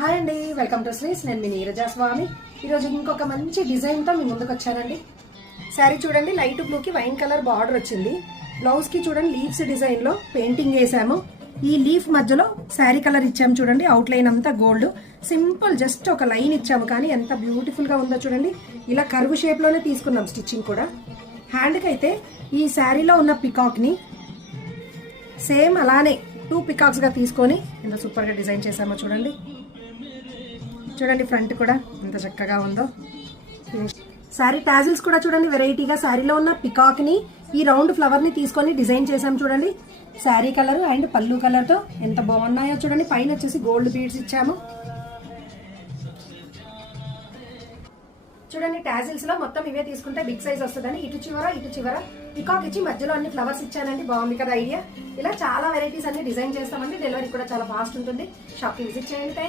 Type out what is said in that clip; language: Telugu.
హాయ్ అండి, వెల్కమ్ టు శ్రీస్. నేను మీ నీరజా స్వామి. ఈరోజు ఇంకొక మంచి డిజైన్తో మీ ముందుకు వచ్చానండి. శారీ చూడండి, లైట్ బ్లూకి వైన్ కలర్ బార్డర్ వచ్చింది. బ్లౌజ్కి చూడండి లీవ్స్ డిజైన్లో పెయింటింగ్ వేసాము. ఈ లీఫ్ మధ్యలో శారీ కలర్ ఇచ్చాము చూడండి, అవుట్ లైన్ అంతా గోల్డ్. సింపుల్ జస్ట్ ఒక లైన్ ఇచ్చాము, కానీ ఎంత బ్యూటిఫుల్గా ఉందో చూడండి. ఇలా కర్వ్ షేప్లోనే తీసుకున్నాం స్టిచ్చింగ్ కూడా. హ్యాండ్కి అయితే ఈ శారీలో ఉన్న పికాక్ని సేమ్ అలానే 2 పికాక్స్గా తీసుకొని ఎంత సూపర్గా డిజైన్ చేసామో చూడండి. చూడండి ఫ్రంట్ కూడా ఎంత చక్కగా ఉందో. శారీ టాజిల్స్ కూడా చూడండి వెరైటీగా. శారీలో ఉన్న పికాక్ ని ఈ రౌండ్ ఫ్లవర్ ని తీసుకొని డిజైన్ చేసాం చూడండి. శారీ కలర్ అండ్ పళ్ళు కలర్ తో ఎంత బాగున్నాయో చూడండి. పైన వచ్చేసి గోల్డ్ బీడ్స్ ఇచ్చాము చూడండి. టాజిల్స్ లో మొత్తం ఇవే తీసుకుంటే బిగ్ సైజ్ వస్తుందని ఇటు చివర పికాక్ ఇచ్చి మధ్యలో అన్ని ఫ్లవర్స్ ఇచ్చానండి. బాగుంది కదా ఐడియా. ఇలా చాలా వెరైటీస్ అన్ని డిజైన్ చేస్తామండి. డెలివరీ కూడా చాలా ఫాస్ట్ ఉంటుంది. షాప్ కి విజిట్ చేయండి. థ్యాంక్